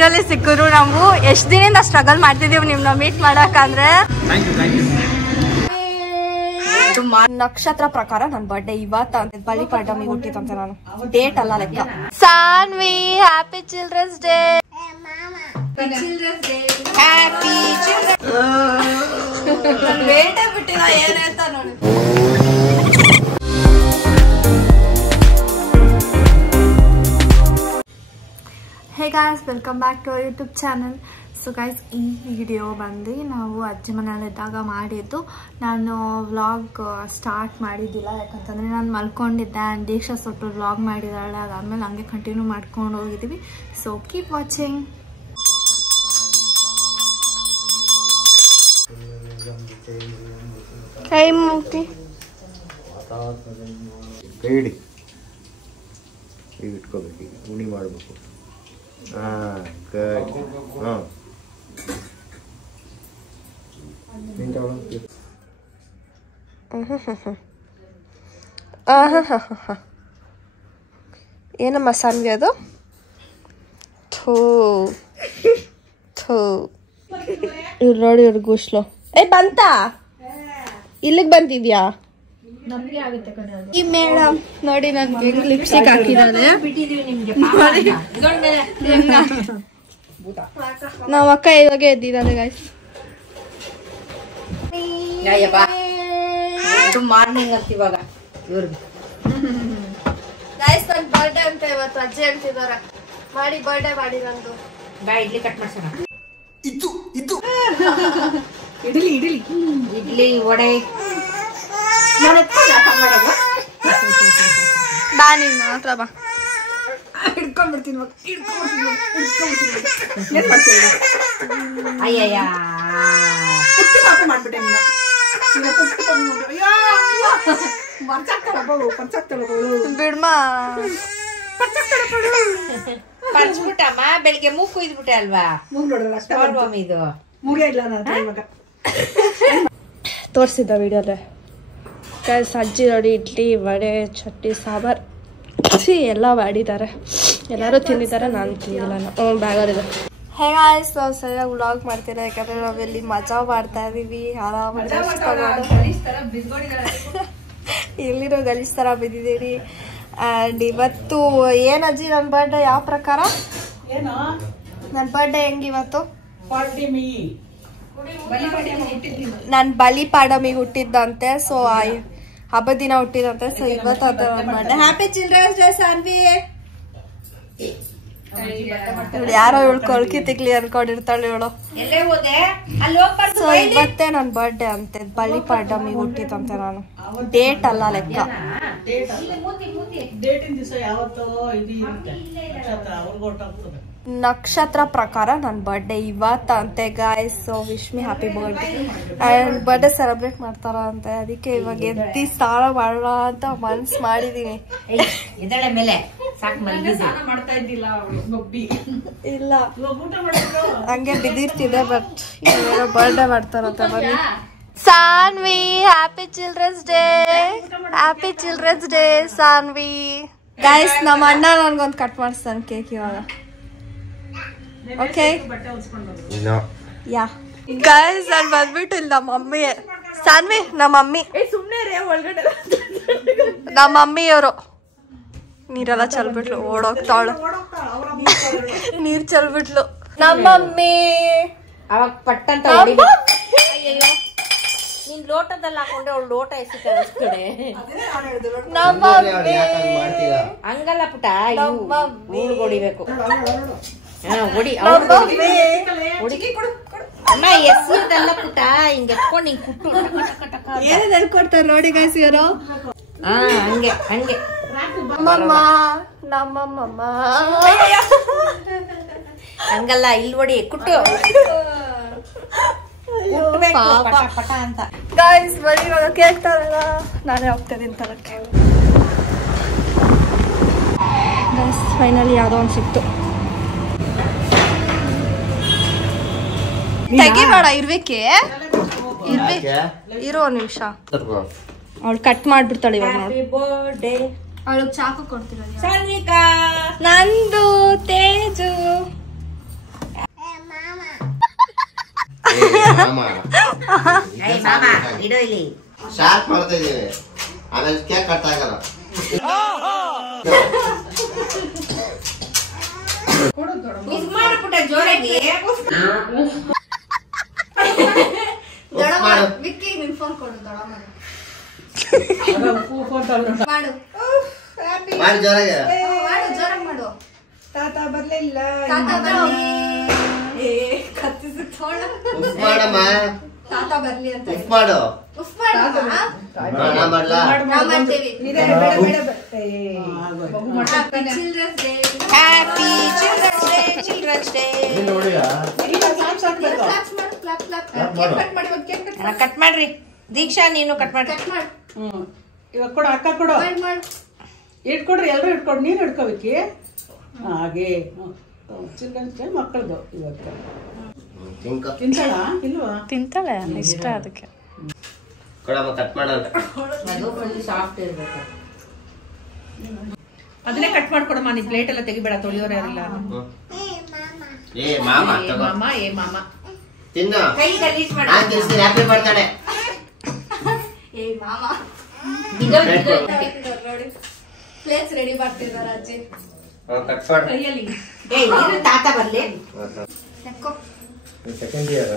Finally ಸಿಕ್ಕರು. ನಾವು ಎಷ್ಟು ದಿನದಿಂದ ಸ್ಟ್ರಗಲ್ ಮಾಡ್ತಿದೀವಿ ನಿಮ್ನ ಮೀಟ್ ಮಾಡಕಂದ್ರೆ. ನಕ್ಷತ್ರ ಪ್ರಕಾರ ನನ್ನ ಬರ್ಡೇ ಇವತ್ತ ಅಂತ ಬಲಿಪಾಡ್ಯಮಿಗೆ ಹುಟ್ಟಿದಂತೆ ನಾನು. ಡೇಟ್ ಅಲ್ಲ ಲೆಕ್ಕ. Saanvi happy children's day. Happy children's day ಬಿಟ್ಟಿಲ್ಲ ಏನಂತ ನೋಡಿ. Hey guys, welcome back to YouTube channel. So guys, ಈ ವಿಡಿಯೋ ಬಂದು ನಾವು ಅಜ್ಜಿ ಮನೆಯಲ್ಲಿದ್ದಾಗ ಮಾಡಿದ್ದು. ನಾನು ವ್ಲಾಗ್ ಸ್ಟಾರ್ಟ್ ಮಾಡಿದ್ದಿಲ್ಲ, ಯಾಕಂತಂದರೆ ನಾನು ಮಲ್ಕೊಂಡಿದ್ದೆ. ಆ್ಯಂಡ್ ದೀಕ್ಷಾ ಸ್ವಲ್ಪ ವ್ಲಾಗ್ ಮಾಡಿದ್ದಾಳೆ, ಅದಾದಮೇಲೆ ಹಂಗೆ ಕಂಟಿನ್ಯೂ ಮಾಡ್ಕೊಂಡು ಹೋಗಿದ್ದೀವಿ. So keep watching. ಕೈ ಮುಗಿ ಕೈಡಿ ಇಟ್ಕೋಬೇಕು, ಉಣಿ ಮಾಡಬೇಕು. ಏನಮ್ಮ ಸಾನ್ವಿ ಅದು? ಥೂ ಥೂ. ಇವ್ರು ನೋಡಿ, ಇವ್ರು ಗುಸ್ಲು. ಬಂತ ಇಲ್ಲಿಗೆ ಬಂದಿದ್ಯಾ? ಈ ಮೇಡಮ್ ನೋಡಿ ನನ್ಗೆ ಹೆಂಗ್ ಲಿಪ್ಸ್ಟಿಕ್ ಹಾಕಿದಾಳೆ. ನಾವ್ ಅಕ್ಕ ಇವಾಗ ಎದ್ದಿದ್ದಾಳೆ ಗೈಸ್. ಮಾರ್ನಿಂಗ್ ಅಂತ ಇವಾಗ ಗೈಸ್, ನನ್ ಬರ್ಡೇ ಅಂತ ಇವತ್ತು ಅಜ್ಜಿ ಅಂತಿದಾರ. ಮಾಡಿ ಬರ್ಡೇ ಮಾಡಿ ನಂದು. ಬಾ ಇಡ್ಲಿ ಕಟ್ ಮಾಡ್ಸೋಣ. ಇಡ್ಲಿ ವಡೆ ಬಾ, ನೀನು ಹತ್ರ ಬಾ. ಅಯ್ಯಯ್ಯ ಬಿಡ್ಮಾ. ಪರ್ಚ್ಬಿಟ್ಟಮ್ಮ, ಬೆಳಿಗ್ಗೆ ಮೂಗು ಕುಯ್ದ್ಬಿಟ್ಟೆ ಅಲ್ವಾ? ಇದು ತೋರಿಸಿದ್ದ ವಿಡಿಯೋಲೆ ಗೈಸ್. ಅಜ್ಜಿ ನೋಡಿ ಇಡ್ಲಿ ವಡೆ ಚಟ್ನಿ ಸಾಂಬಾರ್ ಎಲ್ಲ ಮಾಡಿದ್ದಾರೆ. ಎಲ್ಲರೂ ತಿಂದಿದ್ದಾರೆ, ನಾನು ತಿಂದಿಲ್ಲ. ಬ್ಯಾಗರಿದೆ. ಹೇ ಗಾಯ್ಸ್, ನಾವು ಸರಿಯಾಗಿ ವ್ಲಾಗ್ ಮಾಡ್ತೀರಾ, ಯಾಕಂದ್ರೆ ನಾವೆಲ್ಲಿ ಮಜಾ ಮಾಡ್ತಾ ಇದೀವಿ. ಆರಾಮಾಗಿ ಎಲ್ಲಿರೋ ಗಲೀಜ್ ಥರ ಬಿದ್ದಿದ್ದೀರಿ. ಆ್ಯಂಡ್ ಇವತ್ತು ಏನು ಅಜ್ಜಿ ನನ್ನ ಬರ್ಡೇ ಯಾವ ಪ್ರಕಾರ? ನನ್ನ ಬರ್ಡೇ ಹೆಂಗಿವತ್ತು? ನನ್ನ ಬಲಿಪಾಡ್ಯಮಿಗೆ ಹುಟ್ಟಿದ್ದಂತೆ. ಸೊ ಹಬ್ಬದ ದಿನ ಹುಟ್ಟಿದಂತೆ. ಸೊ ಇವತ್ತು ಅದು birthday. Happy children's day Saanvi. ಇವಳು ಯಾರೋ ಇವಳು ಕೊಳ್ಕಿ ತಿಕ್ಲಿ ಅನ್ಕೊಂಡಿರ್ತಾಳೆ ಇವಳು. ಸೊ ಇವತ್ತೇ ನನ್ನ ಬರ್ಡೇ ಅಂತೆ, ಬಲಿಪಾಡ್ಯಮಿಗೆ ಹುಟ್ಟಿದಂತೆ ನಾನು. ಡೇಟ್ ಅಲ್ಲ ಲೆಕ್ಕ. ನಕ್ಷತ್ರ ಪ್ರಕಾರ ನನ್ನ ಬರ್ಡೇ ಇವತ್ತ ಅಂತೆ guys. So wish me happy birthday. And birthday celebrate ಮಾಡ್ತಾರ ಅಂತೆ, ಅದಕ್ಕೆ ಇವಾಗ ಎದ್ದಿ ಸ್ನಾನ ಮಾಡೋಣ ಅಂತ ಮನ್ಸ್ ಮಾಡಿದೀನಿ. ಇಲ್ಲ ಹಂಗೆ ಬಿದ್ದಿರ್ತಿದೆ, ಬಟ್ ಬರ್ಡೇ ಮಾಡ್ತಾರಂತೆ. ಬನ್ನಿ. Saanvi happy children's day. Happy children's day Saanvi. Guys, ನಮ್ಮ ಅಣ್ಣ ನನ್ಗೊಂದು ಕಟ್ ಮಾಡಿಸ್ತಾನೆ ಕೇಕ್ ಇವಾಗ. ಓಕೆ ಯಾ ಗೈಸ್, ನಾನು ಬಂದ್ಬಿಟ್ಟು ಇಲ್ಲಿ ನಮ್ಮ ಮಮ್ಮಿ ಸಾನ್ವಿ, ನಮ್ಮ ಮಮ್ಮಿ ನಮ್ಮ ಮಮ್ಮಿಯವರು ನೀರೆಲ್ಲ ಚಲ್ಬಿಟ್ಲು, ಓಡೋಗ್ತಾವಳು. ನೀರ್ ಚಲ್ಬಿಟ್ಲು ನಮ್ಮ ಮಮ್ಮಿ. ಅವಾಗ ಪಟ್ಟಂತ ನೀನ್ ಲೋಟದಲ್ಲಿ ಹಾಕೊಂಡೆ ಅವಳು ಲೋಟ ಎಸಿತಾಳೆ. ನಮ್ಮ ಮಮ್ಮಿ ಹಂಗಲ್ಲ ಪುಟ, ಹೊಡಿಬೇಕು. ಹೊಡಿ ಅಮ್ಮ, ಎಸಿದಲ್ಲ ಪುಟ, ಹಿಂಗೆ ಎತ್ಕೊಂಡು ಹಿಂಗ್ ಕುಟ್ಟು ಏನೇನು ಹೇಳ್ಕೊಡ್ತಾರೆ ನೋಡಿ ಗೈಸ್ ಇವರು. ಹಂಗೆ ಹಂಗೆ ನಮ್ಮಮ್ಮ ನಮ್ಮಮ್ಮ ಹಂಗಲ್ಲ, ಇಲ್ಲಿ ಹೊಡಿ ಕುಟ್ಟು ಪಟ ಅಂತ. ಗೈಸ್ ಬರೀ ಇವಾಗ ಕೇಕ್ ತರಲ್ಲ, ನಾನೇ ಹೋಗ್ತಿದ್ದೀನಿ ತರಕ್ಕೆ. ಗೈಸ್ ಫೈನಲಿ ಯಾವುದೋ ಒಂದು ಸಿಕ್ತು. ತೆಗಿಬೇಡ, ಇರ್ಬೇಕೆ ಇರೋ ನಿಮಿಷ. ಅವಳು ಕಟ್ ಮಾಡ್ಬಿಡ್ತಾಳೆ ಇವಾಗ ನೋಡಿ. ಅವಳಿಗೆ ಚಾಕು ಕೊಡ್ತಿರೋದು. ನಂದು ತೇಜು ಇಡೋ ಇಲ್ಲಿ ಶಾರ್ಪ್ ಮಾಡ್ತಾ ಇದೀವಿ ಆಮೇಲೆ ಕೇಕ್ ಕಟ್ ಆಗಲ್ಲ. ಮಾಡ್ಬಿಟ್ಟ ಜೋರಾಗಿ ವಿಕ್ಕಿ ನಿನ್ ಫೋನ್ ಕೊಡು ದೊಡ ಮಾಡು ಮಾಡಿ ಜೋರಾಗಿ ಜೋರಾಗಿ ಮಾಡು. ತಾತ ಬರ್ಲಿಲ್ಲ ಮಾಡಮ್ಮ ತಾತ ಬರ್ಲಿ ಅಂತ ಉಫ್ ಮಾಡು. ಉಫ್ ಮಾಡು ಮಾಡ್ಲಾ ಮಾಡ್ತೀವಿ. ಹ್ಯಾಪಿ ಚಿಲ್ಡ್ರನ್ಸ್ ಡೇ ಕಟ್ ಮಾಡ್ರಿ. ದೀಕ್ಷಾ ನೀನು ಕಟ್ ಮಾಡಿ. ಇವಾಗ ಕೊಡು, ಅಕ್ಕ ಕೊಡು, ಇಟ್ಕೊಡ್ರಿ, ಎಲ್ರು ಇಟ್ಕೊಡ್ರಿ, ನೀನು ಇಟ್ಕೋಬೇಕಿ ಹಾಗೆ. ಚಿಲ್ಡ್ರನ್ಸ್ ಡೇ ಮಕ್ಕಳದು ಇವತ್ತು. ತಿಂತಾಳ ಇಲ್ವಾ? ತಿಂತಾಳೆ, ಇಷ್ಟ ಅದಕ್ಕೆ. ಕಟ್ ಮಾಡಲ್ಲ. ಸಾಫ್ಟ್ ಇರ್ಬೇಕು. ಅದನ್ನೇ ಕಟ್ ಮಾಡ್ಕೊಡಮ್ಮ. ನೀ ಪ್ಲೇಟ್ ಎಲ್ಲ ತೆಗಿಬೇಡ, ತೊಳಿಯೋರ ಯಾರಿಲ್ಲ. ಏ ಮಾಮ ಮಾಮ ಏ ಮಾಮ ತಿನ್ನು. ಕೈ ಗಲೀಜ್ ಮಾಡಿ. ಹ್ಯಾಪಿ ಬರ್ತಾನೆ. ಏ ಮಾಮ ನೋಡಿ ಪ್ಲೇಟ್ಸ್ ರೆಡಿ ಮಾಡ್ತಿದ್ದಾರೆ ಅಜ್ಜಿ. ಕಟ್ ಮಾಡು. ಕೈಯಲ್ಲಿ ಏ ನೀನು ತಾತ ಬರ್ಲಿ. Second year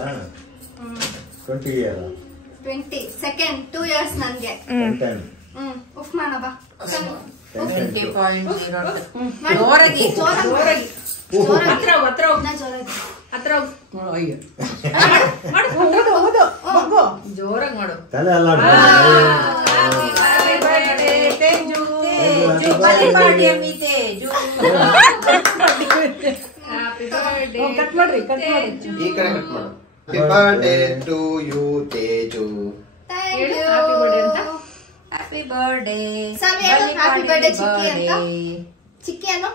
20 year 20 second 2 years ನನ್ಗೆ. ಉಫ್ ಮಾಡ ಬಾ. 20.0 ಜೋರಾಗಿ ಜೋರಾಗಿ ಹತ್ರ ಹತ್ರ ಹತ್ರ ಅಯ್ಯೋ ಜೋರಾಗಿ ಮಾಡು. ಕಟ್ ಮಾಡ್ರಿ, ಕಟ್ ಮಾಡಿ. ಈ ಕಡೆ ಕಟ್ ಮಾಡು. Happy birthday to you Teju. Happy birthday ಅಂತ. ಹ್ಯಾಪಿ ಬರ್ಡೇ ಹ್ಯಾಪಿ ಬರ್ಡೇ ಚಿಕ್ಕಿ ಅಂತ. ಚಿಕ್ಕಿ ಅನ್ನೋ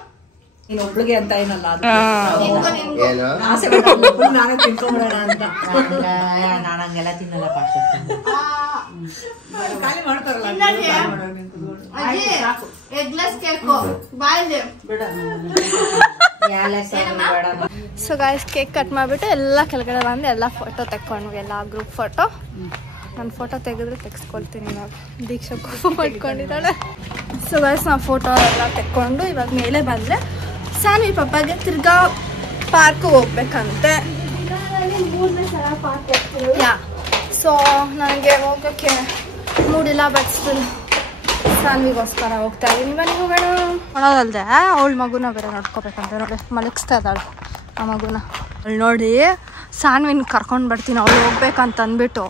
ನೀನು ಒಬ್ಳಿಗೆ ಅಂತ ಏನಲ್ಲ, ಅದು ಏನು ಆಸೆ ಪಟ್ಟು ನಾನೇ ತಿನ್ಕೊಂಡ್ಬಿಡೋಣ ಅಂತ. ನಾನು ಹಂಗೆಲ್ಲ ತಿನ್ನಲ್ಲ ಪಾಶ. ಖಾಲಿ ಮಾಡ್ತಾರಲ್ಲ ಅಜ್ಜಿ ಎಗ್ಲೆಸ್ ಕೇಕು ಬಾಯ್ದೆ ಬೇಡ. ಸೊ ಗಾಯ್ಸ್ ಕೇಕ್ ಕಟ್ ಮಾಡಿಬಿಟ್ಟು ಎಲ್ಲ ಕೆಳಗಡೆ ಬಂದು ಎಲ್ಲ ಫೋಟೋ ತೆಕ್ಕೊಂಡ್ವಿ, ಎಲ್ಲ ಗ್ರೂಪ್ ಫೋಟೋ. ನಾನು ಫೋಟೋ ತೆಗೆದ್ರೆ ತೆಗೆಸ್ಕೊಳ್ತೀನಿ. ನಾವು ದೀಕ್ಷಾ ಕೋಪ ಮಾಡ್ಕೊಂಡಿದ್ದಾಳೆ. ಸೊ ಗಾಯ್ಸ್ ನಾವು ಫೋಟೋ ಎಲ್ಲ ತೆಕ್ಕೊಂಡು ಇವಾಗ ಮೇಲೆ ಬಂದರೆ ಸಾನ್ವಿ ಪಪ್ಪಗೆ ತಿರ್ಗಾ ಪಾರ್ಕ್ ಹೋಗ್ಬೇಕಂತೆ. 3ನೇ ಸಲ ಪಾರ್ಕ್ ಹೋಗ್ತೀವಿ. ಯಾ ಸೊ ನನಗೆ ಹೋಗೋಕ್ಕೆ ಮೂಡಿಲ್ಲ, ಬಟ್ ಸ್ಟಿಲ್ ಸಾನ್ವಿಗೋಸ್ಕರ ಹೋಗ್ತಾ ಇದ್ದೀನಿ. ಬನ್ನಿ ಹೋಗೋಣ. ನೋಡೋದಲ್ದೆ ಅವಳ ಮಗುನ ಬೇರೆ ನೋಡ್ಕೋಬೇಕಂತ. ನೋಡಿ ಮಲಗಿಸ್ತಾ ಇದ್ದಾಳೆ ಆ ಮಗುನ. ಅವಳು ನೋಡಿ ಸಾನ್ವಿನ ಕರ್ಕೊಂಡು ಬರ್ತೀನಿ ಅವಳು ಹೋಗ್ಬೇಕಂತ ಅಂದ್ಬಿಟ್ಟು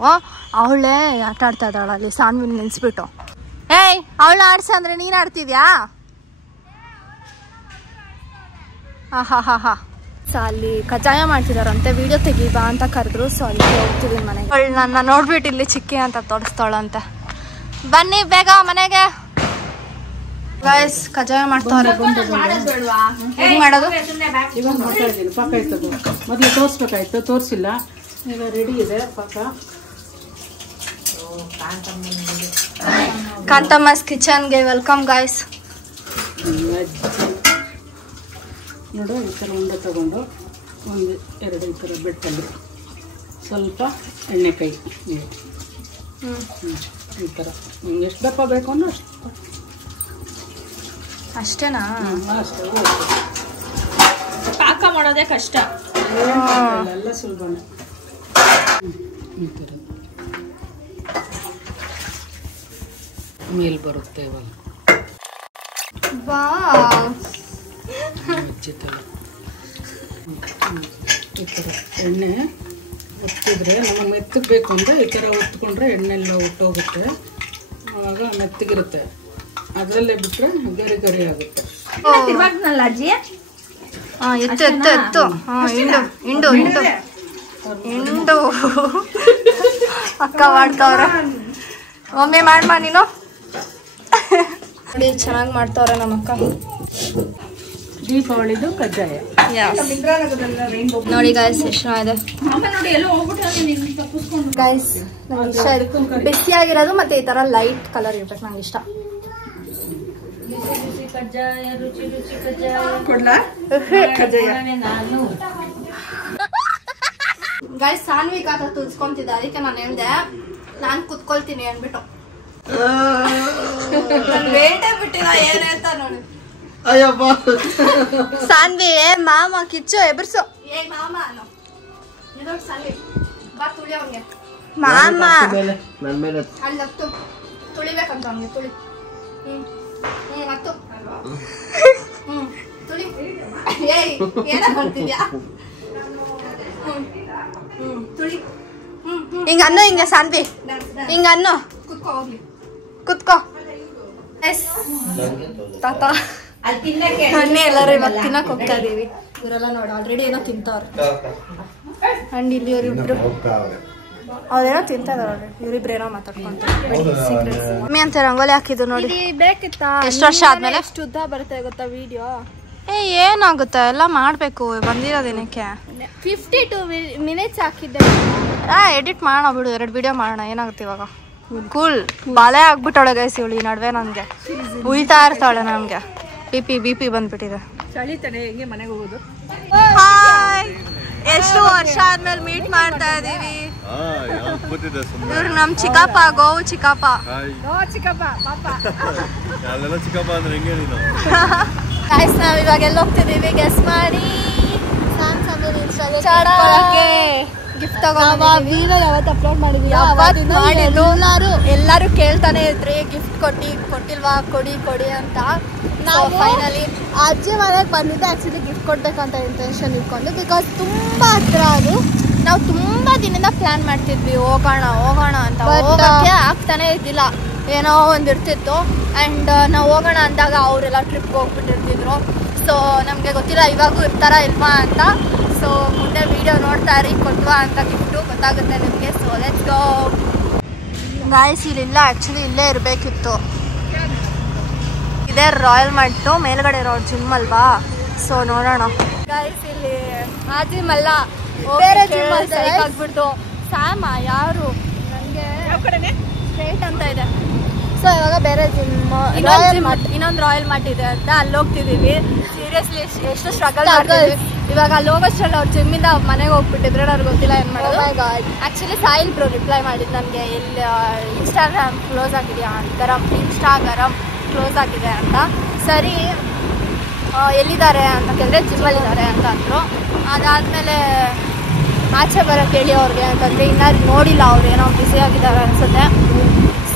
ಅವಳೇ ಆಟ ಆಡ್ತಾ ಇದ್ದಾಳೆ ಅಲ್ಲಿ. ಸಾನ್ವಿನ ನಿನ್ಸ್ಬಿಟ್ಟು ಏಯ್ ಅವಳು ಆಡ್ಸ ಅಂದ್ರೆ ನೀನು ಆಡ್ತಿದ್ಯಾ? ಹಾ ಸೊ ಅಲ್ಲಿ ಕಜ್ಜಾಯ ಮಾಡ್ತಿದಾರಂತೆ, ವಿಡಿಯೋ ತೆಗಿಬಾ ಅಂತ ಕರೆದ್ರು. ಸೊ ಅಲ್ಲಿ ಹೋಗ್ತಿದ್ದೀನಿ ಮನೆಗೆ. ಅವಳು ನನ್ನ ನೋಡ್ಬಿಟ್ಟು ಇಲ್ಲಿ ಚಿಕ್ಕಿ ಅಂತ ತೋರಿಸ್ತಾಳಂತೆ. ಬನ್ನಿ ಬೇಗ ಮನೆಗೆ. ಗೈಸ್ ಕಜ್ಜಾಯ ಮಾಡ್ತಾವ್ರೆ. ಹೆಂಗ್ ಮಾಡೋದು? ಇವಾಗ ಮಾಡ್ತಾ ಇದ್ದೀನಿ. ಪಾಕ ಇರ್ತದೆ, ಮೊದಲು ತೋರಿಸ್ಬೇಕಾಯ್ತು, ತೋರಿಸಿಲ್ಲ. ಈಗ ರೆಡಿ ಇದೆ ಪಾಕ. ಕಾಂತಮ್ಮಸ್ ಕಿಚನ್ಗೆ ವೆಲ್ಕಮ್ ಗೈಸ್. ನೋಡು, ಈ ಥರ ಉಂಡೆ ತಗೊಂಡು 1-2 ಈ ಥರ ಬೆಟ್ಟಲ್ಲಿ ಸ್ವಲ್ಪ ಎಣ್ಣೆಕಾಯಿ ಈ ಥರ ನಿಮ್ಗೆ ಎಷ್ಟು ದಪ್ಪ ಬೇಕು ಅನ್ನೋ ಅಷ್ಟು ಅಷ್ಟೇನಾ? ಅಷ್ಟೇ. ಪಾಕ ಮಾಡೋದೇ ಕಷ್ಟ, ಎಲ್ಲ ಸುಲಭನೇ. ಈ ಥರ ಮೇಲ್ ಬರುತ್ತೆ ಇವಾಗ. ಈ ಥರ ಎಣ್ಣೆ ಒತ್ತಿದ್ರೆ ನಮಗೆ ಮೆತ್ತಗೆ ಬೇಕು ಅಂದರೆ ಈ ಥರ ಒತ್ಕೊಂಡ್ರೆ ಎಣ್ಣೆ ಎಲ್ಲ ಒಟ್ಟೋಗುತ್ತೆ. ಆವಾಗ ಮೆತ್ತಗಿರುತ್ತೆ. ಅದರಲ್ಲೇ ಬಿಟ್ಟರೆ ಗರಿ ಗರಿ ಆಗುತ್ತೆ. ಅಜ್ಜಿ ಎತ್ತು ಎತ್ತು ಎತ್ತು. ಇಂಡು ಇಂಡು ಇಂಡು ಅಕ್ಕ ಮಾಡ್ತಾವ್ರ. ಒಮ್ಮೆ ಮಾಡ್ಮಾ ನೀನು. ನೋಡಿ ಚೆನ್ನಾಗಿ ಮಾಡ್ತಾವ್ರೆ ನಮ್ಮ ಅಕ್ಕ. ದೀಪಾವಳಿದು ಕಜ್ಜಾಯ ನೋಡಿ ಗಾಯ್ಸ್ ಎಷ್ಟು ಚೆನ್ನಾಗಿದೆ ಗಾಯ್ಸ್. ನಂಗೆ ಇಷ್ಟ ಇದು ಬಿಸಿಯಾಗಿರೋದು ಮತ್ತೆ ಈ ತರ ಲೈಟ್ ಕಲರ್ ಇರ್ಬೇಕು, ನಂಗೆ ಇಷ್ಟ. ಗೈಸ್ ಸಾನ್ವಿ ಕಾಕ ತುಳ್ಸ್ಕೊಂತಿದ್ದ, ಅದಕ್ಕೆ ನಾನು ಹೇಳ್ದೆ ನಾನು ಕುತ್ಕೊಳ್ತೀನಿ ಅಂದ್ಬಿಟ್ಟು. ವೇಟೇ ಬಿಟ್ಟಿಲ್ಲ ಏನೇ ಅಂತ ನೋಡಿ. ಸಾನ್ವಿ ಮಾಮ ಕಿಚ್ಚು ಎಬರ್ಸು. ಏ ಮಾಮ ಅನ್ನು ಇದೊಂದು ಸಾನ್ವಿ ಬಾ ತುಳಿ ಅವನಿಗೆ. ಮಾಮ ಅಲ್ಲಿ ಹತ್ತು ತುಳಿಬೇಕಂತ ಅವನಿಗೆ. ತುಳಿ ಹತ್ತು ತುಳಿ. ಏಯ್ ಏನ ಮಾಡ್ತಿದ್ಯಾ? ತುಳಿ. ಹಿಂಗ ಅನ್ನು ಹಿಂಗ ಸಾನ್ವಿ ಹಿಂಗ ಅನ್ನು. ಕುತ್ಕೋ ಹೋಗ್ಲಿ ಕುತ್ಕೋ. ತಾತ ಮೊನ್ನೆ ಎಲ್ಲರೂ ಇವತ್ತು ತಿನ್ನಕ್ ಹೋಗ್ತಾ ಇದೀವಿ. ಇವರೆಲ್ಲ ನೋಡಿ ಆಲ್ರೆಡಿ ಏನೋ ತಿಂತವ್ರ. ಅಂಡ್ ಇಲ್ಲಿ ಇವ್ರಿಬ್ರು ಅವ್ರೇನೋ ತಿಂತಾರ. ಇವ್ರಿಬ್ರು ಏನೋ ಮಾತಾಡ್ಕೊಂತಾರೆ. ಮಮ್ಮಿ ಅಂತ ರಂಗೋಲಿ ಹಾಕಿದ್ದು ನೋಡಿ. ಬೇಕಿತ್ತಾ? ಎಷ್ಟು ವರ್ಷ ಆದ್ಮೇಲೆ ಎಷ್ಟು ಉದ್ದ ಬರುತ್ತೆ ಗೊತ್ತಾ ವಿಡಿಯೋ? ಏನಾಗುತ್ತೆ ಎಲ್ಲ ಮಾಡ್ಬೇಕು. ಬಂದಿರೋದೇನಕ್ಕೆ 52 ಮಿನಿಟ್ಸ್ ಹಾಕಿದ್ದೆ. ಎಡಿಟ್ ಮಾಡೋಣ ಬಿಡು, 2 ವಿಡಿಯೋ ಮಾಡೋಣ. ಏನಾಗುತ್ತೆ ಇವಾಗ? ಕೂಲ್ ಬಾಲೆ ಆಗ್ಬಿಟ್ಟವಳೆ ಗೈಸ್ ಇವಳು. ಈ ನಡುವೆ ನನ್ಗೆ ಉಯ್ತಾ ಇರ್ತಾಳೆ. ನಮ್ಗೆ ಬಿ ಪಿ ಬಂದ್ಬಿಟ್ಟಿದೆ. ಚಳಿತಾನೆ ಹೆಂಗೆ ಮನೆಗೆ ಹೋಗೋದು. ಹಾಯ್, ಎಷ್ಟು ವರ್ಷ ಆದ್ಮೇಲೆ ಮೀಟ್ ಮಾಡ್ತಾ ಇದೀವಿ. ಇವ್ರು ನಮ್ ಚಿಕ್ಕಪ್ಪ, ಗೋವು ಚಿಕ್ಕಪ್ಪ. ಗೈಸ್ ನಾವ್ ಇವಾಗ ಎಲ್ಲ ಹೋಗ್ತಿದೀವಿ ಗೆಸ್ ಮಾಡಿ. ಗಿಫ್ಟ್ ತಗೊಂಡು ಯಾವತ್ತು ಅಪ್ಲೋಡ್ ಮಾಡಿದ್ವಿ. ಎಲ್ಲರೂ ಕೇಳ್ತಾನೆ ಇದ್ರಿ ಗಿಫ್ಟ್ ಕೊಟ್ಟಿಲ್ವಾ, ಕೊಡಿ ಅಂತ. ನಾವು ಫೈನಲಿ ಅಜ್ಜಿ ಮನೆಗೆ ಬಂದಿದ್ದೆ. ಆಕ್ಚುಲಿ ಗಿಫ್ಟ್ ಕೊಡ್ಬೇಕಂತ ಇಂಟೆನ್ಷನ್ ಇಟ್ಕೊಂಡು, ಬಿಕಾಸ್ ತುಂಬಾ ಹತ್ರ ಅದು. ನಾವು ತುಂಬಾ ದಿನದಿಂದ ಪ್ಲಾನ್ ಮಾಡ್ತಿದ್ವಿ ಹೋಗೋಣ ಅಂತ. ಹೋಗೋಕ್ಕೆ ಆಗ್ತಾನೆ ಇದ್ದಿಲ್ಲ, ಏನೋ ಒಂದು ಇರ್ತಿತ್ತು. ಆ್ಯಂಡ್ ನಾವು ಹೋಗೋಣ ಅಂದಾಗ ಅವರೆಲ್ಲ ಟ್ರಿಪ್ಗೆ ಹೋಗ್ಬಿಟ್ಟಿರ್ತಿದ್ರು. ಸೊ ನಮಗೆ ಗೊತ್ತಿಲ್ಲ ಇವಾಗೂ ಇರ್ತಾರ ಇಲ್ವಾ ಅಂತ. ಸೊ ಮುಂದೆ ವಿಡಿಯೋ ನೋಡ್ತಾ ಇರಿ, ಕೊಟ್ವಾ ಅಂತ ಗಿಫ್ಟು ಗೊತ್ತಾಗುತ್ತೆ ನಿಮಗೆ. So let's go guys. ಇಲ್ಲಿಲ್ಲ, ಆ್ಯಕ್ಚುಲಿ ಇಲ್ಲೇ ಇರಬೇಕಿತ್ತು. ಇದೇ ರಾಯಲ್ ಮಾರ್ಟು ಮೇಲ್ಗಡೆ ಇರೋ ಜಿಮ್ ಅಲ್ವಾ. ಸೊ ನೋಡೋಣ ಗಾಯ್ಸ್. ಇಲ್ಲಿ ಆ ಜಿಮ್ ಅಲ್ಲ, ಬೇರೆ ಜಿಮ್ ಆಗ್ಬಿಡ್ತು. ಸ್ಯಾಮ ಯಾರು ನನಗೆ ಸ್ಟ್ರೇಟ್ ಅಂತ ಇದೆ. ಸೊ ಇವಾಗ ಬೇರೆ ಜಿಮ್, ಇನ್ನೊಂದು ರಾಯಲ್ ಮಾರ್ಟ್ ಇದೆ ಅಂತ ಅಲ್ಲಿ ಹೋಗ್ತಿದೀವಿ. ಸೀರಿಯಸ್ಲಿ ಎಷ್ಟು ಸ್ಟ್ರಗಲ್ ಮಾಡ್ತೀವಿ. ಇವಾಗ ಅಲ್ಲಿ ಹೋಗೋಷ್ಟರಲ್ಲಿ ಅವ್ರ ಜಿಮ್ಮಿಂದ ಮನೆಗೆ ಹೋಗ್ಬಿಟ್ಟಿದ್ರೆ ನನಗೆ ಗೊತ್ತಿಲ್ಲ ಏನು ಮಾಡೋದು. ಆ್ಯಕ್ಚುಲಿ ಸಾಯಿಲ್ ಬ್ರೋ ರಿಪ್ಲೈ ಮಾಡಿದ್ದು ನನಗೆ, ಇಲ್ಲಿ ಇನ್ಸ್ಟಾಗ್ರಾಮ್ ಕ್ಲೋಸ್ ಆಗಿದೆಯಾ ಇನ್ಸ್ಟಾಗ್ರಾಮ್ ಕ್ಲೋಸ್ ಆಗಿದೆ ಅಂತ. ಸರಿ ಎಲ್ಲಿದ್ದಾರೆ ಅಂತ ಕೇಳಿದ್ರೆ ಜಿಮ್ಮಲ್ಲಿದ್ದಾರೆ ಅಂತ ಅಂದರು. ಅದಾದಮೇಲೆ ಆಚೆ ಬರೋಕ್ಕೆ ಹೇಳಿ ಅವ್ರಿಗೆ ಅಂತಂದರೆ ಇನ್ನೂ ನೋಡಿಲ್ಲ, ಅವ್ರು ಏನೋ ಬ್ಯುಸಿ ಆಗಿದ್ದಾರೆ ಅನಿಸುತ್ತೆ.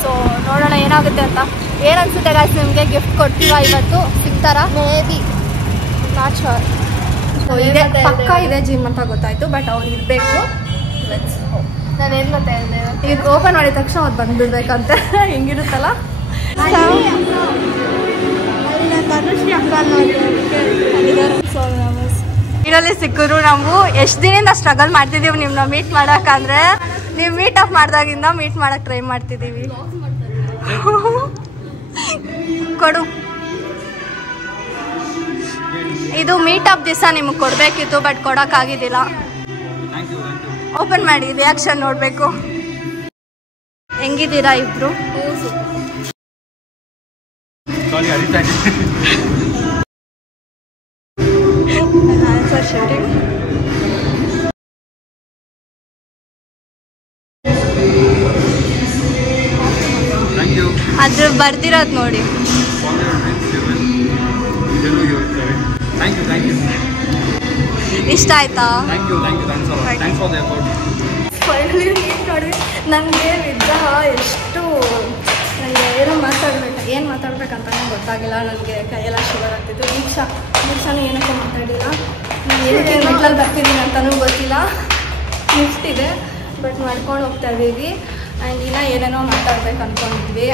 ಸೊ ನೋಡೋಣ ಏನಾಗುತ್ತೆ ಅಂತ. ಏನು ಅನಿಸುತ್ತೆ ಗಾಯ್ಸ್ ನಿಮಗೆ? ಗಿಫ್ಟ್ ಕೊಡ್ತೀವ ಇವತ್ತು? ಸಿಗ್ತಾರ? May be, not sure. So ಇದೆ ಪಕ್ಕ ಇದೆ ಜಿಮ್ ಅಂತ ಗೊತ್ತಾಯ್ತು, ಬಟ್ ಅವ್ರು ಇರಬೇಕು. ನಾನು ಏನು ಗೊತ್ತಾ ಹೇಳಿದೆ, ಈಗ ಓಪನ್ ಮಾಡಿದ ತಕ್ಷಣ ಅವ್ರು ಬಂದುಬಿಡ್ಬೇಕಂತ. ಹಿಂಗಿರುತ್ತಲ್ಲ. ಇದರಲ್ಲಿ ಸಿಕ್ಕರು. ನಾವು ಎಷ್ಟು ದಿನದಿಂದ ಸ್ಟ್ರಗಲ್ ಮಾಡ್ತಿದ್ದೀವಿ ನಿಮ್ಮನ್ನ ಮೀಟ್ ಮಾಡೋಕ್ಕಂದ್ರೆ. ನೀವು ಮೀಟ್ ಅಪ್ ಮಾಡಿದಾಗಿಂದ ಮೀಟ್ ಮಾಡೋಕ್ಕೆ ಟ್ರೈ ಮಾಡ್ತಿದ್ದೀವಿ. ಕೊಡು. ಇದು ಮೀಟ್ ಅಪ್ ದಿವಸ ನಿಮಗೆ ಕೊಡಬೇಕಿತ್ತು, ಬಟ್ ಕೊಡೋಕ್ಕಾಗಿದ್ದಿಲ್ಲ. ಓಪನ್ ಮಾಡಿ ರಿಯಾಕ್ಷನ್ ನೋಡಬೇಕು. ಹೆಂಗಿದ್ದೀರಾ ಇಬ್ರು? ಅದ್ರ ಬರ್ದಿರೋದು ನೋಡಿ. ಇಷ್ಟ ಆಯ್ತಾ? ಫೈನಲಿ ನೋಡಿ ನನಗೆ ವಿಗ್ರಹ ಎಷ್ಟು ನನಗೆ ಏನೋ ಏನು ಮಾತಾಡ್ಬೇಕಂತಾನೆ ಗೊತ್ತಾಗಿಲ್ಲ. ನನಗೆ ಕೈಯೆಲ್ಲ ಶುಗರ್ ಆಗ್ತಿತ್ತು. ದೀಕ್ಷಾನು ಏನಕ್ಕೆ ಮಾತಾಡಿಲ್ಲ. ನಾನು ಏನಕ್ಕೆ ಮೆಟ್ಲಲ್ಲಿ ಬರ್ತಿದ್ದೀನಿ ಅಂತಲೂ ಗೊತ್ತಿಲ್ಲ. ಗಿಫ್ಟ್ ಇದೆ, ಬಟ್ ಮಾಡ್ಕೊಂಡು ಹೋಗ್ತಾ ಇದ್ದೀವಿ. ಆ್ಯಂಡ್ ಇನ್ನೂ ಏನೇನೋ ಮಾತಾಡ್ಬೇಕು ಅಂದ್ಕೊಂಡಿದ್ವಿ,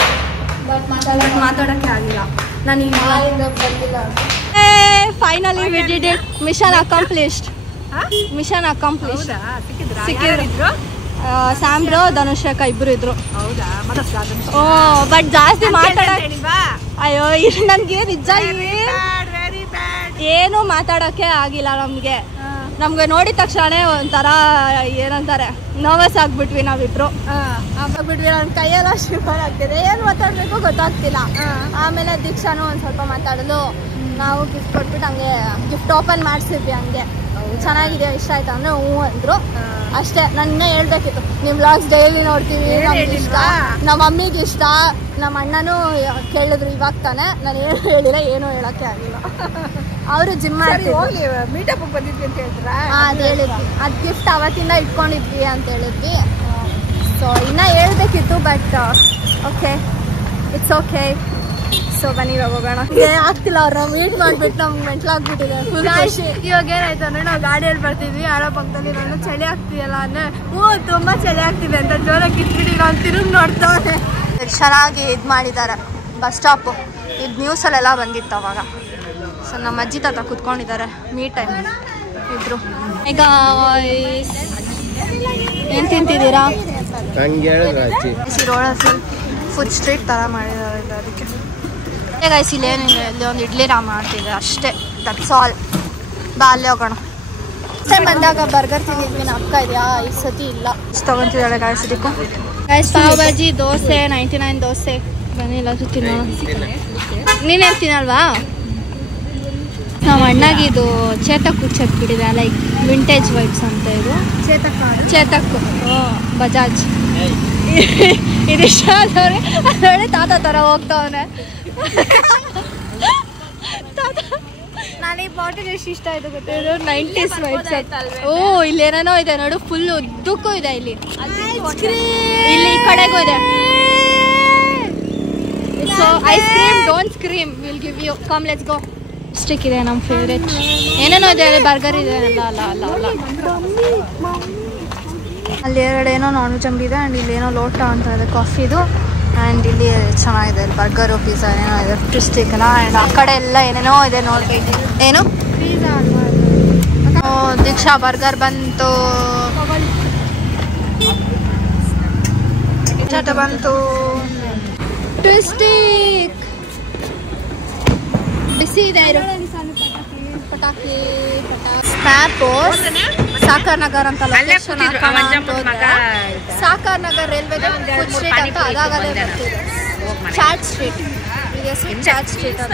ಬಟ್ ಮಾತಾಡೋಕ್ಕೆ ಆಗಿಲ್ಲ. ನಾನು ಈಗ ಬಂದಿಲ್ಲ. Finally we did it. Mission accomplished. ಸಿಕ್ಕಿದ್ರು. ಸ್ಯಾಮ್ರೋ ಧನುಷಕ ಇಬ್ರು ಇದ್ರು. ಓ ಬಟ್ ಜಾಸ್ತಿ ಅಯ್ಯೋ ನನ್ಗೆ ನಿಜ ಏನು ಮಾತಾಡೋಕೆ ಆಗಿಲ್ಲ. ನಮ್ಗೆ ನೋಡಿದ ತಕ್ಷಣ ಒಂಥರ ಏನಂತಾರೆ ನರ್ವಸ್ ಆಗ್ಬಿಟ್ವಿ ನಾವಿಬ್ರು. ಆಗ್ಬಿಟ್ವಿ. ನನ್ನ ಕೈಯೆಲ್ಲ ಶಿವರ್ ಆಗ್ತಿದೆ, ಏನು ಮಾತಾಡ್ಬೇಕು ಗೊತ್ತಾಗ್ತಿಲ್ಲ. ಆಮೇಲೆ ದೀಕ್ಷಾನು ಒಂದು ಸ್ವಲ್ಪ ಮಾತಾಡಲು ನಾವು ಗಿಫ್ಟ್ ಕೊಟ್ಬಿಟ್ಟು ಹಂಗೆ ಗಿಫ್ಟ್ ಓಪನ್ ಮಾಡಿಸಿದ್ವಿ ಹಂಗೆ. ಚೆನ್ನಾಗಿದೆ ಇಷ್ಟ ಆಯ್ತು ಅಂದರೆ ಹ್ಞೂ ಅಂದರು ಅಷ್ಟೇ. ನಾನು ಇನ್ನೂ ಹೇಳ್ಬೇಕಿತ್ತು ನಿಮ್ಮ ವ್ಲಾಗ್ಸ್ ಡೈಲಿ ನೋಡ್ತೀವಿ, ನಮ್ಗೆ ಇಷ್ಟ, ನಮ್ಮ ಮಮ್ಮಿಗೆ ಇಷ್ಟ, ನಮ್ಮ ಅಣ್ಣನೂ ಕೇಳಿದ್ರು ಇವಾಗ ತಾನೆ. ನಾನು ಏನು ಹೇಳಿಲ್ಲ, ಏನೂ ಹೇಳೋಕ್ಕೆ ಆಗಿಲ್ಲ. ಅವರು ಜಿಮ್ ಹೋಗ್ಲಿ ಮೀಟಪ್ ಬಂದಿದ್ವಿ ಅಂತ ಹೇಳಿದ್ರ ಅದು ಹೇಳಿದ್ವಿ, ಅದು ಗಿಫ್ಟ್ ಅವತ್ತಿಂದ ಇಟ್ಕೊಂಡಿದ್ವಿ ಅಂತ ಹೇಳಿದ್ವಿ. ಸೊ ಇನ್ನೂ ಹೇಳ್ಬೇಕಿತ್ತು but okay it's okay. So ಬನ್ನಿ ಇವಾಗ ಹೋಗೋಣ. ಆಗ್ತಿಲ್ಲ ಅವ್ರನ್ನ ಮೀಟ್ ಮಾಡಿಬಿಟ್ಟು ನಮ್ಗೆ ಮೆಂಟ್ಲಾಗ್ಬಿಟ್ಟಿದೆ. ಇವಾಗ ಏನಾಯ್ತು ಅಂದರೆ ನಾವು ಗಾಡಿಯಲ್ಲಿ ಬರ್ತಿದ್ವಿ, ಯಾರೋ ಪಕ್ಕದಲ್ಲಿ ನಾನು ಚಳಿ ಆಗ್ತೀಯಲ್ಲ ಅಂದರೆ ತುಂಬ ಚಳಿ ಆಗ್ತಿದೆ ಅಂತ ಜೋರಾಗಿ ಕಿತ್ಬಿಟ್ಟು ನಾವು ತಿರುಗಿ ನೋಡ್ತವ್ರೆ. ಚೆನ್ನಾಗಿ ಇದು ಮಾಡಿದ್ದಾರೆ ಬಸ್ ಸ್ಟಾಪು. ಇದು ನ್ಯೂಸಲ್ಲೆಲ್ಲ ಬಂದಿತ್ತು ಅವಾಗ. ಸೊ ನಮ್ಮ ಅಜ್ಜಿ ತಾತ ಕೂತ್ಕೊಂಡಿದ್ದಾರೆ ಮೀಟ್ ಟೈಮ್ ಇದ್ರು. ಈಗ ಏನು ತಿಂತಿದ್ದೀರಾ? ಫುಡ್ ಸ್ಟ್ರೀಟ್ ಥರ ಮಾಡಿದ್ದಾರೆ ಇದು, ಅದಕ್ಕೆ ಗೈಸ್ ಇಲ್ಲೇನಿಲ್ಲ, ಇಲ್ಲಿ ಒಂದು ಇಡ್ಲಿ ರಾಮ ಮಾಡ್ತಿದ್ದೆ ಅಷ್ಟೇ, ದಟ್ಸ್ ಆಲ್. ಬಾ ಅಲ್ಲೇ ಹೋಗೋಣ. ಟೈಮ್ ಬಂದಾಗ ಬರ್ಗರ್ ತಿಂದಿದ್ವಿ, ಅಕ್ಕ ಇದೆಯಾ ಈ ಸತಿ ಇಲ್ಲ. ತೊಗೊತಿದ್ದಾಳೆ ಗಾಯ್ಸ್. ಇದಕ್ಕೂ ಗೈಸ್ ಪಾವ್ ಭಾಜಿ, ದೋಸೆ 99 ದೋಸೆ. ಬನ್ನಿಲ್ಲ ತಿನ್ನೋಣ. ನೀನೇನು ತಿನ್ನಲ್ವಾ? ನಮ್ಮ ಅಣ್ಣಗೆ ಇದು ಚೇತಕ್ ಹುಚ್ಚಕ್ಬಿಟ್ಟಿದೆ, ಲೈಕ್ ವಿಂಟೇಜ್ ವೈಬ್ಸ್ ಅಂತ. ಇದು ಚೇತಕ್ ಬಜಾಜ್ ಇದಿಷ್ಟ ಆದವ್ರೆ. ಅದೊಳ್ಳೆ ತಾತ ಥರ ಹೋಗ್ತಾವನೆ. ನನಗೆ ಬಾಟಲ್ ಎಷ್ಟು ಇಷ್ಟ ಆಯ್ತು ಗೊತ್ತಿರೋ 90s ವೈಬ್ಸ್. ಓ ಇಲ್ಲಿ ಏನೇನೋ ಇದೆ ನೋಡು, ಫುಲ್ ಉದ್ದಕ್ಕೂ ಇದೆ. ಇಲ್ಲಿ ಇಲ್ಲಿ ಈ ಕಡೆಗೂ ಇದೆ. So ice cream, don't scream, will give you, come let's go. Stick ಇದೆ ನಮ್ಮ ಫೇವ್ರೇಟ್. ಏನೇನೋ ಇದೆ ಅಲ್ಲಿ, ಬರ್ಗರ್ ಇದೆ. ಅಲ್ಲ ಅಲ್ಲಿ ಎರಡೇನೋ ನಾನ್ ವೆಜ್ ಅಂಗಡಿ ಇದೆ. ಆ್ಯಂಡ್ ಇಲ್ಲಿ ಏನೋ ಲೋಟ ಅಂತ ಇದೆ ಕಾಫಿದು. ಆ್ಯಂಡ್ ಇಲ್ಲಿ ಚೆನ್ನಾಗಿದೆ, ಬರ್ಗರು ಪಿಜ್ಜಾ ಏನೋ ಇದೆ, ಸ್ಟಿಕ್ ಎಲ್ಲ. ಆ್ಯಂಡ್ ಆ ಕಡೆ ಎಲ್ಲ ಏನೇನೋ ಇದೆ ನೋಡಿ. ಏನು ಪಿಜ್ಜಾ ಅಲ್ವಾ? ದೀಕ್ಷಾ ಬರ್ಗರ್ ಬಂತು, ಚಟ ಬಂತು, ಟ್ವಿಸ್ಟಿಕ್ ಬಿಸಿ ಇದೆ. ಪಟಾಕಿ ಸ್ನ್ಯಾಪು ಸಾಕರ್ ನಗರ್ ಅಂತ location. Soccer Nagar railway food street ಅಂತ ಅದಾಗಲೇ ಬರ್ತಿದೆ. ಚಾಟ್ ಸ್ಟ್ರೀಟ್, ಇದೆ ಚಾಟ್ ಸ್ಟ್ರೀಟ್ ಅಂತ.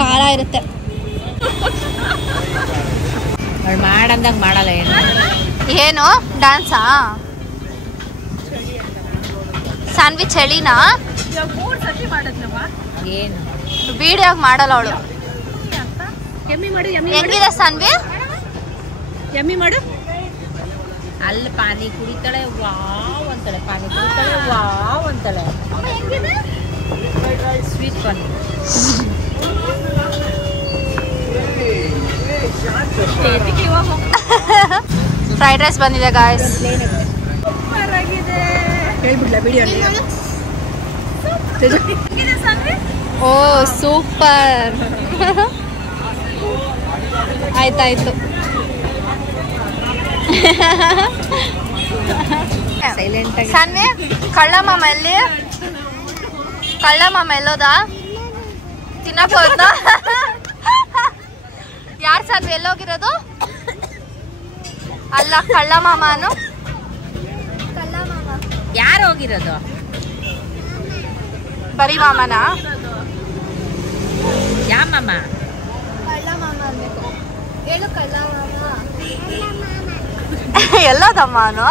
ಖಾರ ಇರುತ್ತೆ. ಮಾಡಂದಾಗ ಮಾಡಲ್ಲ. ಏನು ಡ್ಯಾನ್ಸಾ? ಸ್ಯಾಂಡ್ವಿಚ್ ಚಳಿನಾ? ಏನು ವಿಡಿಯೋಗೆ ಮಾಡಲ್ಲ ಅವಳು. ಹೆಂಗಿದೆ ಸಾನ್ವಿ? ಯಮ್ಮಿ ಮಾಡು. ಅಲ್ಲಿ ಪಾನಿ ಕುಡಿತಾಳೆ, ವಾವ್ ಅಂತಾಳೆ. ಪಾನಿ ಕುಡಿತಾಳೆ, ವಾವ್ ಅಂತಾಳೆ. Sweet corn. ಫ್ರೈಡ್ ರೈಸ್ ಬಂದಿದೆ ಗಾಯ್ಸ್. ಹೇಳ್ಬಿಡ್ಲ ವಿಡಿಯೋಲಿ. ಓ ಸೂಪರ್. ಆಯ್ತಾಯ್ತು. ಸೈಲೆಂಟ್ ಆಗಿ. ಸಾನ್ವಿ, ಕಳ್ಳ ಮಾಮ ಎಲ್ಲಿ? ಕಳ್ಳ ಮಾಮ ಎಲ್ಲೋದ? ತಿನ್ನಕ್ ಹೋದ? ಯಾರು ಸಾನ್ವಿ ಎಲ್ಲೋಗಿರೋದು? ಅಲ್ಲ ಕಳ್ಳ ಮಾಮನು. ಯಾರು ಹೋಗಿರೋದು? ಬರೀ ಮಾಮನ? ಯಾ ಮಾಮ? ಕಳ್ಳ ಮಾಮ ಅನ್ಬೇಕು. ಹೇಳು ಕಳ್ಳ ಮಾಮ. ಎಲ್ಲೋದಮ್ಮ ಅವನು?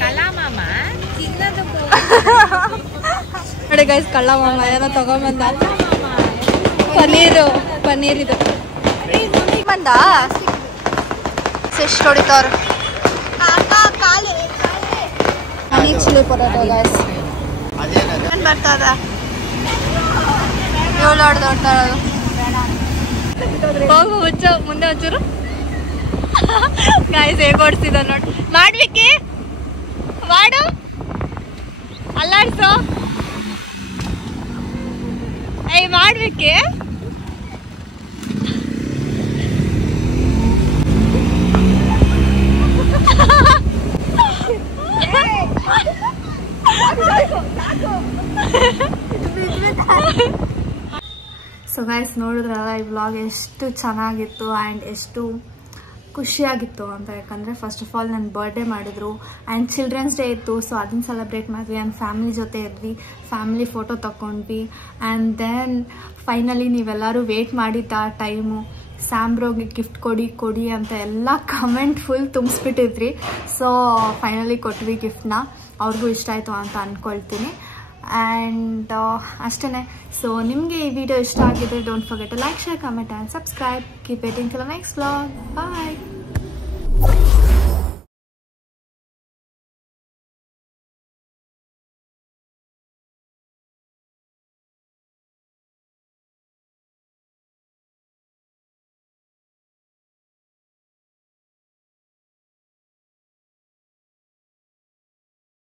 ಕಳ್ಳ ಮಾಮ ತಿನ್ನೋದು. ನೋಡಿ ಗೈಸ್, ಕಳ್ಳ ಮಾಮ ಏನೋ ತಗೊಂಬಂದ. ಪನ್ನೀರ್ ಇದು ಬಂದ. ಎಷ್ಟು ಹೊಡಿತವ್ರು. Paneer chilli potato guys. ಏನು ಬರ್ತದ? ಏಳು ಹೊಡೆದು ಹೋಗು ಹುಚ್ಚ. ಮುಂದೆ ಒಂಚೂರು ಗಾಯ್ಸ್ ಹೇಗೆ ಓಡಿಸಿದ ನೋಡಿ. ಮಾಡ್ಲಿಕ್ಕೆ ಮಾಡು, ಅಲ್ಲಾಡ್ಸು. ಏಯ್ ಮಾಡ್ಲಿಕ್ಕೆ ಸೊ ಗೈಸ್ ನೋಡಿದ್ರಲ್ಲ ಈ ವ್ಲಾಗ್ ಎಷ್ಟು ಚೆನ್ನಾಗಿತ್ತು ಆ್ಯಂಡ್ ಎಷ್ಟು ಖುಷಿಯಾಗಿತ್ತು ಅಂತ. ಯಾಕಂದರೆ ಫಸ್ಟ್ ಆಫ್ ಆಲ್ ನನ್ನ ಬರ್ಡೇ ಮಾಡಿದ್ರು ಆ್ಯಂಡ್ ಚಿಲ್ಡ್ರನ್ಸ್ ಡೇ ಇತ್ತು. ಸೊ ಅದನ್ನು ಸೆಲೆಬ್ರೇಟ್ ಮಾಡಿದ್ವಿ ಆ್ಯಂಡ್ ಫ್ಯಾಮಿಲಿ ಜೊತೆ ಇದ್ವಿ, ಫ್ಯಾಮಿಲಿ ಫೋಟೋ ತಗೊಂಡ್ವಿ. ಆ್ಯಂಡ್ ದೆನ್ ಫೈನಲಿ ನೀವೆಲ್ಲರೂ ವೇಟ್ ಮಾಡಿದ್ದ ಟೈಮು ಸ್ಯಾಮ್ಬ್ರೋಗೆ ಗಿಫ್ಟ್ ಕೊಡಿ ಅಂತ ಎಲ್ಲ ಕಮೆಂಟ್ ಫುಲ್ ತುಂಬಿಸ್ಬಿಟ್ಟಿದ್ರಿ. ಸೊ ಫೈನಲಿ ಕೊಟ್ವಿ ಗಿಫ್ಟ್ನ. ಅವ್ರಿಗೂ ಇಷ್ಟ ಆಯಿತು ಅಂತ ಅಂದ್ಕೊಳ್ತೀನಿ. ಆ್ಯಂಡ್ ಅಷ್ಟೇ. ಸೊ ನಿಮಗೆ ಈ ವಿಡಿಯೋ ಇಷ್ಟ ಆಗಿದ್ರೆ don't forget to like, share, comment and subscribe. Keep waiting for the next vlog. Bye.